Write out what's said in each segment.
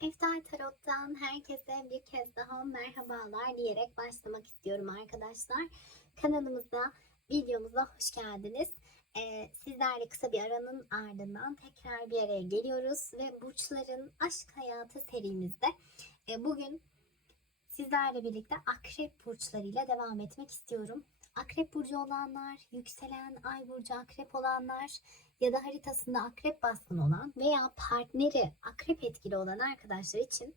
Eftar Tarot'tan herkese bir kez daha merhabalar diyerek başlamak istiyorum arkadaşlar. Kanalımıza, videomuza hoş geldiniz. Ee, sizlerle kısa bir aranın ardından tekrar bir araya geliyoruz ve Burçların Aşk Hayatı serimizde e, bugün sizlerle birlikte Akrep Burçlarıyla devam etmek istiyorum. Akrep Burcu olanlar, yükselen Ay Burcu Akrep olanlar ya da haritasında Akrep baskın olan veya partneri Akrep etkili olan arkadaşlar için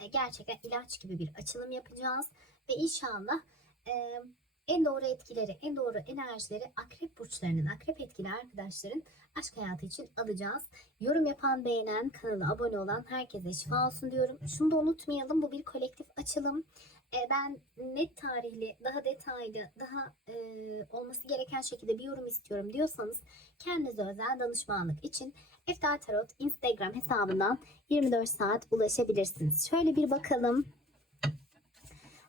e, gerçekten ilaç gibi bir açılım yapacağız. Ve inşallah e, en doğru etkileri, en doğru enerjileri Akrep burçlarının, Akrep etkili arkadaşların aşk hayatı için alacağız. Yorum yapan, beğenen, kanala abone olan herkese şifa olsun diyorum. Şunu da unutmayalım bu bir kolektif açılım. E, ben net tarihli, daha detaylı, daha e, olması gereken şekilde bir yorum istiyorum diyorsanız kendinize özel danışmanlık için Eftar Tarot Instagram hesabından 24 saat ulaşabilirsiniz. Şöyle bir bakalım.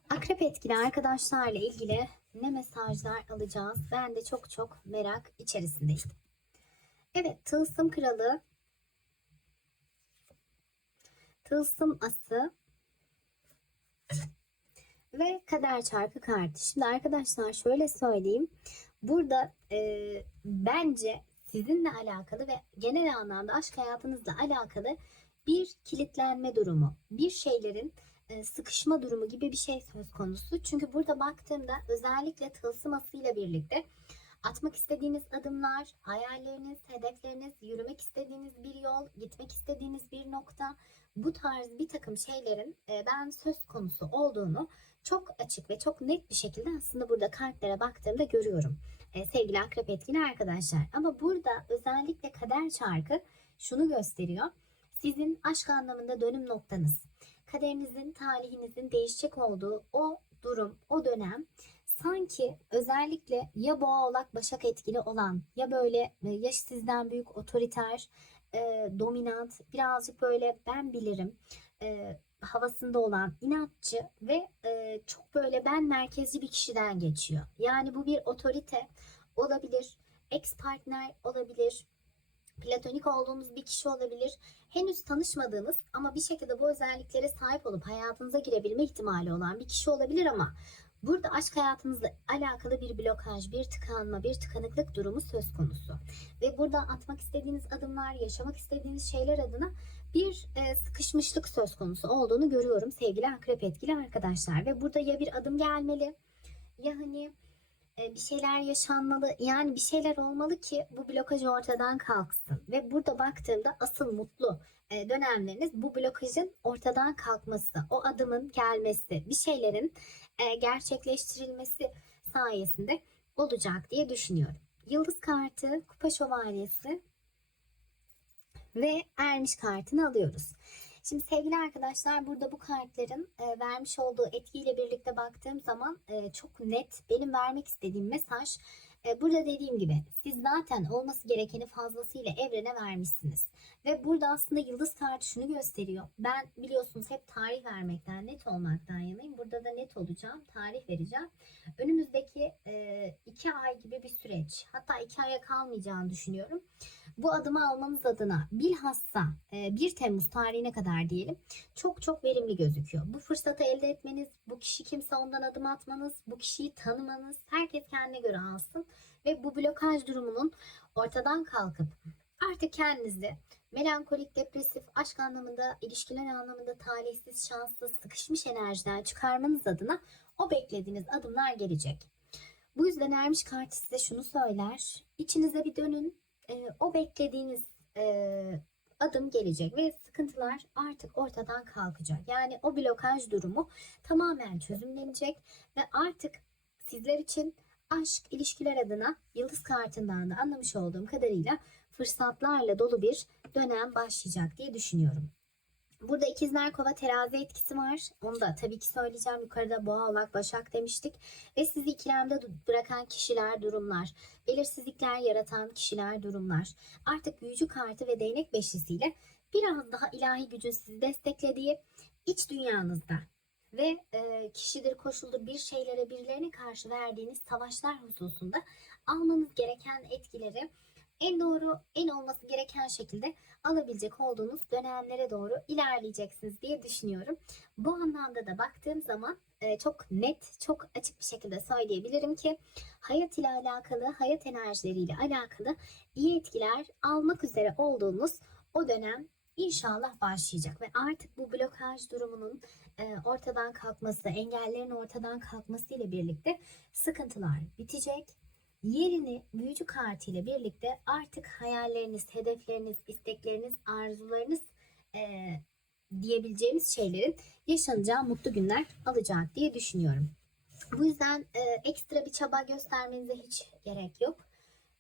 Akrep etkili arkadaşlarla ilgili ne mesajlar alacağız? Ben de çok çok merak içerisindeyim. Evet, Tılsım Kralı, Tılsım Ası ve Kader Çarkı kartı. Şimdi arkadaşlar şöyle söyleyeyim. Burada e, bence sizinle alakalı ve genel anlamda aşk hayatınızla alakalı bir kilitlenme durumu, bir şeylerin e, sıkışma durumu gibi bir şey söz konusu. Çünkü burada baktığımda özellikle tılsımasıyla birlikte atmak istediğiniz adımlar, hayalleriniz, hedefleriniz, yürümek istediğiniz bir yol, gitmek istediğiniz bir nokta, bu tarz bir takım şeylerin e, ben söz konusu olduğunu çok açık ve çok net bir şekilde aslında burada kartlara baktığımda görüyorum. E, sevgili akrep etkili arkadaşlar. Ama burada özellikle kader çarkı şunu gösteriyor. Sizin aşk anlamında dönüm noktanız, kaderinizin, talihinizin değişecek olduğu o durum, o dönem sanki özellikle ya boğa oğlak başak etkili olan ya böyle e, yaş sizden büyük otoriter, e, dominant, birazcık böyle ben bilirim e, havasında olan inatçı ve e, çok böyle ben merkezci bir kişiden geçiyor. Yani bu bir otorite olabilir, ex partner olabilir, platonik olduğunuz bir kişi olabilir. Henüz tanışmadığınız ama bir şekilde bu özelliklere sahip olup hayatınıza girebilme ihtimali olan bir kişi olabilir ama Burada aşk hayatınızla alakalı bir blokaj, bir tıkanma, bir tıkanıklık durumu söz konusu. Ve burada atmak istediğiniz adımlar, yaşamak istediğiniz şeyler adına bir e, sıkışmışlık söz konusu olduğunu görüyorum sevgili akrep etkili arkadaşlar. Ve burada ya bir adım gelmeli ya hani e, bir şeyler yaşanmalı yani bir şeyler olmalı ki bu blokaj ortadan kalksın. Ve burada baktığımda asıl mutlu e, dönemleriniz bu blokajın ortadan kalkması, o adımın gelmesi, bir şeylerin gerçekleştirilmesi sayesinde olacak diye düşünüyorum. Yıldız kartı, kupa şövalyesi ve ermiş kartını alıyoruz. Şimdi sevgili arkadaşlar burada bu kartların e, vermiş olduğu etkiyle birlikte baktığım zaman e, çok net benim vermek istediğim mesaj e, burada dediğim gibi siz zaten olması gerekeni fazlasıyla evrene vermişsiniz. Ve burada aslında yıldız kartı şunu gösteriyor. Ben biliyorsunuz hep tarih vermekten, net olmaktan yanayım. Burada da net olacağım, tarih vereceğim. Önümüzdeki e, iki ay gibi bir süreç, hatta iki aya kalmayacağını düşünüyorum. Bu adımı almanız adına bilhassa e, 1 Temmuz tarihine kadar diyelim çok çok verimli gözüküyor. Bu fırsatı elde etmeniz, bu kişi kimse ondan adım atmanız, bu kişiyi tanımanız, herkes kendine göre alsın ve bu blokaj durumunun ortadan kalkıp artık kendinizi melankolik, depresif, aşk anlamında, ilişkiler anlamında talihsiz, şanssız, sıkışmış enerjiden çıkarmanız adına o beklediğiniz adımlar gelecek. Bu yüzden Ermiş Kartı size şunu söyler. İçinize bir dönün. E, o beklediğiniz e, adım gelecek ve sıkıntılar artık ortadan kalkacak. Yani o blokaj durumu tamamen çözümlenecek ve artık sizler için aşk, ilişkiler adına yıldız kartından da anlamış olduğum kadarıyla fırsatlarla dolu bir dönem başlayacak diye düşünüyorum. Burada ikizler kova terazi etkisi var. Onu da tabii ki söyleyeceğim. Yukarıda boğa oğlak başak demiştik. Ve sizi ikilemde bırakan kişiler, durumlar. Belirsizlikler yaratan kişiler, durumlar. Artık büyücü kartı ve değnek beşlisiyle biraz daha ilahi gücün sizi desteklediği iç dünyanızda ve e, kişidir, koşuldur bir şeylere birilerine karşı verdiğiniz savaşlar hususunda almanız gereken etkileri en doğru, en olması gereken şekilde alabilecek olduğunuz dönemlere doğru ilerleyeceksiniz diye düşünüyorum. Bu anlamda da baktığım zaman e, çok net, çok açık bir şekilde söyleyebilirim ki hayat ile alakalı, hayat enerjileriyle alakalı iyi etkiler almak üzere olduğunuz o dönem inşallah başlayacak ve artık bu blokaj durumunun ortadan kalkması, engellerin ortadan kalkması ile birlikte sıkıntılar bitecek. Yerini büyücü kartı ile birlikte artık hayalleriniz, hedefleriniz, istekleriniz, arzularınız e, diyebileceğimiz şeylerin yaşanacağı mutlu günler alacak diye düşünüyorum. Bu yüzden e, ekstra bir çaba göstermenize hiç gerek yok.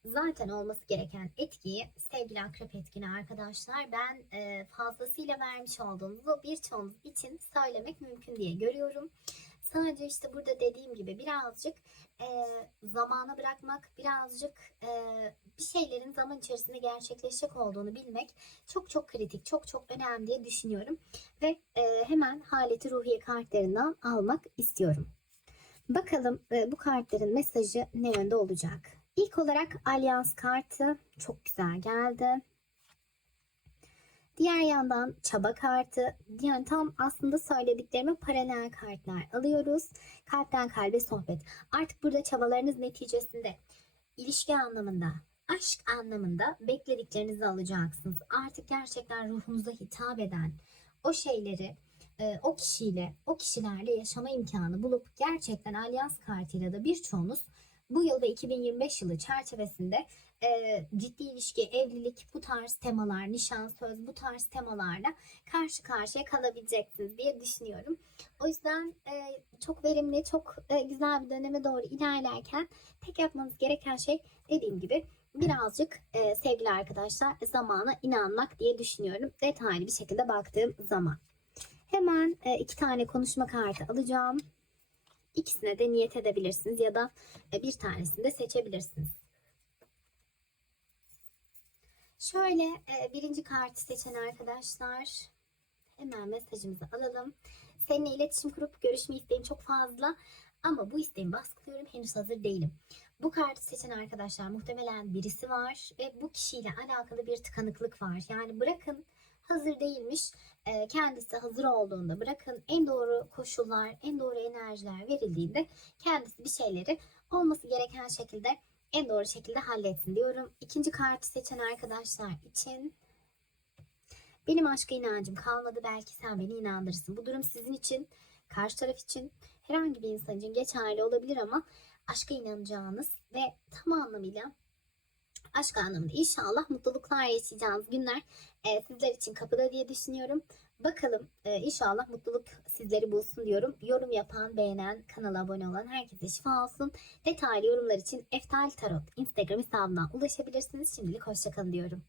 Zaten olması gereken etkiyi sevgili akrep etkini arkadaşlar ben e, fazlasıyla vermiş olduğunuzu birçoğunuz için söylemek mümkün diye görüyorum. Sadece işte burada dediğim gibi birazcık e, zamana bırakmak, birazcık e, bir şeylerin zaman içerisinde gerçekleşecek olduğunu bilmek çok çok kritik, çok çok önemli diye düşünüyorum. Ve e, hemen haleti ruhiye kartlarından almak istiyorum. Bakalım e, bu kartların mesajı ne yönde olacak? İlk olarak alyans kartı çok güzel geldi. Diğer yandan çaba kartı. Yani tam aslında söylediklerime paralel kartlar alıyoruz. Kalpten kalbe sohbet. Artık burada çabalarınız neticesinde ilişki anlamında, aşk anlamında beklediklerinizi alacaksınız. Artık gerçekten ruhunuza hitap eden o şeyleri e, o kişiyle, o kişilerle yaşama imkanı bulup gerçekten alyans kartıyla da birçoğunuz bu yıl ve 2025 yılı çerçevesinde e, ciddi ilişki, evlilik, bu tarz temalar, nişan, söz bu tarz temalarla karşı karşıya kalabileceksiniz diye düşünüyorum. O yüzden e, çok verimli, çok e, güzel bir döneme doğru ilerlerken tek yapmanız gereken şey dediğim gibi birazcık e, sevgili arkadaşlar zamana inanmak diye düşünüyorum. Detaylı bir şekilde baktığım zaman. Hemen e, iki tane konuşma kartı alacağım. İkisine de niyet edebilirsiniz ya da e, bir tanesini de seçebilirsiniz. Şöyle e, birinci kartı seçen arkadaşlar hemen mesajımızı alalım. Seninle iletişim kurup görüşme isteğim çok fazla ama bu isteğimi baskılıyorum henüz hazır değilim. Bu kartı seçen arkadaşlar muhtemelen birisi var ve bu kişiyle alakalı bir tıkanıklık var. Yani bırakın hazır değilmiş e, kendisi hazır olduğunda bırakın en doğru koşullar, en doğru enerjiler verildiğinde kendisi bir şeyleri olması gereken şekilde en doğru şekilde halletsin diyorum. İkinci kartı seçen arkadaşlar için benim aşka inancım kalmadı. Belki sen beni inandırırsın. Bu durum sizin için, karşı taraf için, herhangi bir insan için geçerli olabilir ama aşka inanacağınız ve tam anlamıyla aşk anlamında inşallah mutluluklar yaşayacağınız günler e, sizler için kapıda diye düşünüyorum. Bakalım e, inşallah mutluluk sizleri bulsun diyorum. Yorum yapan, beğenen, kanala abone olan herkese şifa olsun. Detaylı yorumlar için Eftal Tarot Instagram hesabından ulaşabilirsiniz. Şimdilik hoşçakalın diyorum.